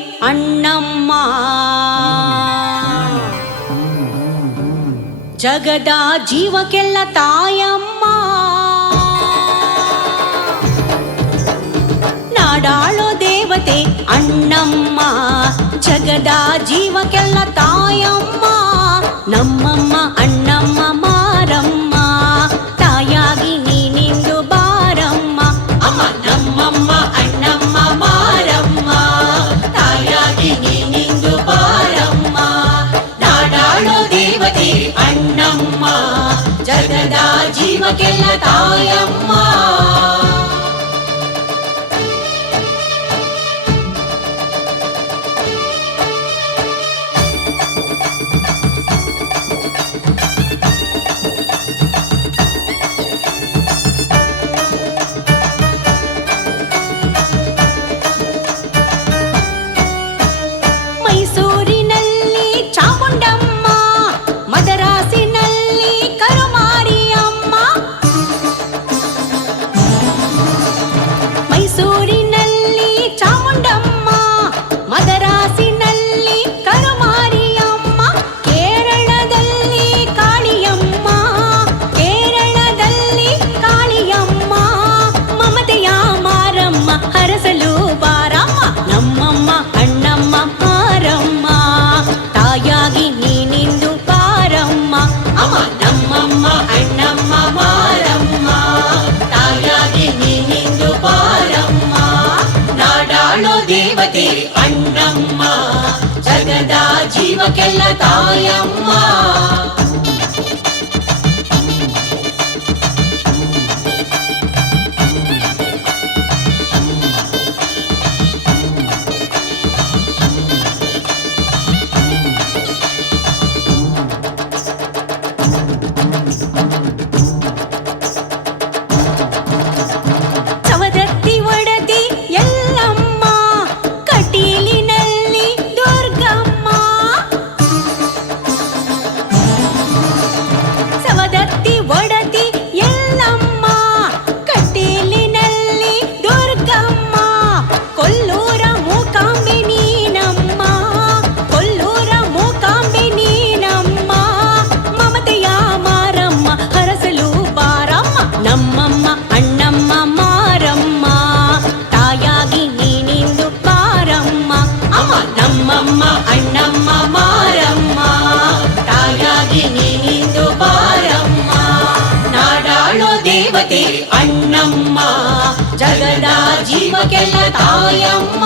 ಅಣ್ಣಮ್ಮ. ಜಗದ ಜೀವಕ್ಕೆಲ್ಲ ತಾಯಮ್ಮ. ನಾಡಾಳೋ ದೇವತೆ ಅಣ್ಣಮ್ಮ. ಜಗದ ಜೀವಕ್ಕೆಲ್ಲ ತಾಯಮ್ಮ. ನಮ್ಮಮ್ಮ ಅಣ್ಣಮ್ಮ ಮಾರಮ್ಮ. ತಾಯಾಗಿ ನೀನಿಂದು ಬಾರಮ್ಮ. ಅಮ್ಮ ನಮ್ಮಮ್ಮ ಅಣ್ಣಮ್ಮ ಮಾರಮ್ಮ. ತಾಯಾಗಿ ನೀನಿಂದು ಬಾರಮ್ಮ. ನಾಡಾಳೋ ದೇವತೆ ಅಣ್ಣಮ್ಮ. ಜಗದ ಜೀವಕ್ಕೆಲ್ಲ ತಾಯಮ್ಮ. ಮೈಸೂರಿನಲ್ಲಿ ಚಾಮುಂಡಮ್ಮ. ಮದರಾಸಿನಲ್ಲಿ ಕರುಮಾರಿಯಮ್ಮ. ಮೈಸೂರಿನಲ್ಲಿ ಚಾಮುಂಡಮ್ಮ. ಮದರಾಸಿನಲ್ಲಿ ಕರುಮಾರಿಯಮ್ಮ. ಕೇರಳದಲ್ಲಿ ಕಾಳಿಯಮ್ಮ. ಕೇರಳದಲ್ಲಿ ಕಾಳಿಯಮ್ಮ. ಮಮತೆಯ ಮಾರಮ್ಮ ಹರಸಲು ಬಾರಮ್ಮ. ನಮ್ಮಮ್ಮ ಅಣ್ಣಮ್ಮ ಮಾರಮ್ಮ. ತಾಯಾಗಿ ನೀನಿಂದು ಬಾರಮ್ಮ. ಅಮ್ಮ ನಮ್ಮಮ್ಮ ಅಣ್ಣಮ್ಮ ಮಾರಮ್ಮ. ತಾಯಾಗಿ ನೀನಿಂದು ಬಾರಮ್ಮ. ನಾಡಾಳೋ ದೇವತೆ ಅಣ್ಣಮ್ಮ. ಜಗದ ಜೀವಕ್ಕೆಲ್ಲ ತಾಯಮ್ಮ. ಸವದತ್ತಿ ಒಡತಿ ಎಲ್ಲಮ್ಮ. ಕಟೀಲಿನಲ್ಲಿ ದುರ್ಗಮ್ಮ. ಸವದತ್ತಿ ಒಡತಿ ಎಲ್ಲಮ್ಮ. ಕಟೀಲಿನಲ್ಲಿ ದುರ್ಗಮ್ಮ. ಕೊಲ್ಲೂರ ಮೂಕಾಂಬೆ ನೀನಮ್ಮ. ಕೊಲ್ಲೂರ ಮೂಕಾಂಬೆ ನೀನಮ್ಮ. ಮಮತೆಯ ಮಾರಮ್ಮ ಹರಸಲು ಬಾರಮ್ಮ. ನಮ್ಮಮ್ಮ ಅಣ್ಣಮ್ಮ ಮಾರಮ್ಮ. ತಾಯಾಗಿ ನೀನಿಂದು ಬಾರಮ್ಮ. ಅಮ್ಮ ನಮ್ಮಮ್ಮ ಅಣ್ಣಮ್ಮ ಮಾರಮ್ಮ. ತಾಯಾಗಿ ನೀನಿಂದು ಬಾರಮ್ಮ. ನಾಡಾಳೋ ದೇವತೆ ಅಣ್ಣಮ್ಮ. ಜಗದ ಜೀವಕ್ಕೆಲ್ಲ ತಾಯಮ್ಮ.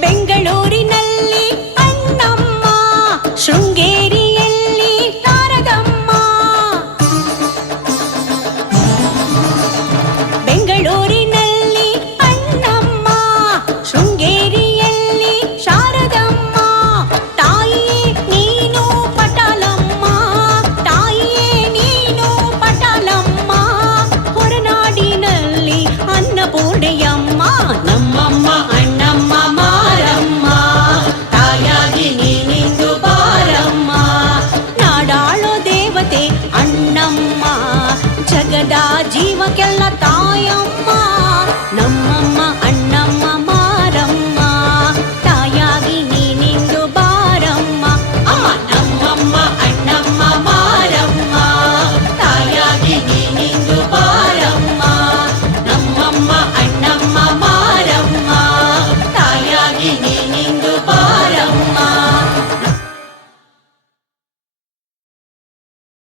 ಬೆಂಗಳೂರಿನಲ್ಲಿ ಅಣ್ಣಮ್ಮ. ಶೃಂಗೇರಿಯಲ್ಲಿ ಶಾರದಮ್ಮ. ಬೆಂಗಳೂರಿನಲ್ಲಿ ಅಣ್ಣಮ್ಮ. ಶೃಂಗೇರಿಯಲ್ಲಿ ಶಾರದಮ್ಮ. ತಾಯಿಯೇ ನೀನು ಪಟಾಲಮ್ಮ. ತಾಯಿಯೇ ನೀನು ಪಟಾಲಮ್ಮ. ಹೊರನಾಡಿನಲ್ಲಿ ಅನ್ನಪೂರ್ಣೆಯಮ್ಮ. ನಮ್ಮಮ್ಮ ಅಣ್ಣಮ್ಮ ಮಾರಮ್ಮ. ತಾಯಾಗಿ ನೀನಿಂದು ಬಾರಮ್ಮ. ನಾಡಾಳೋ ದೇವತೆ ಅಣ್ಣಮ್ಮ. ಜಗದ ಜೀವಕ್ಕೆಲ್ಲ ತಾಯಮ್ಮ.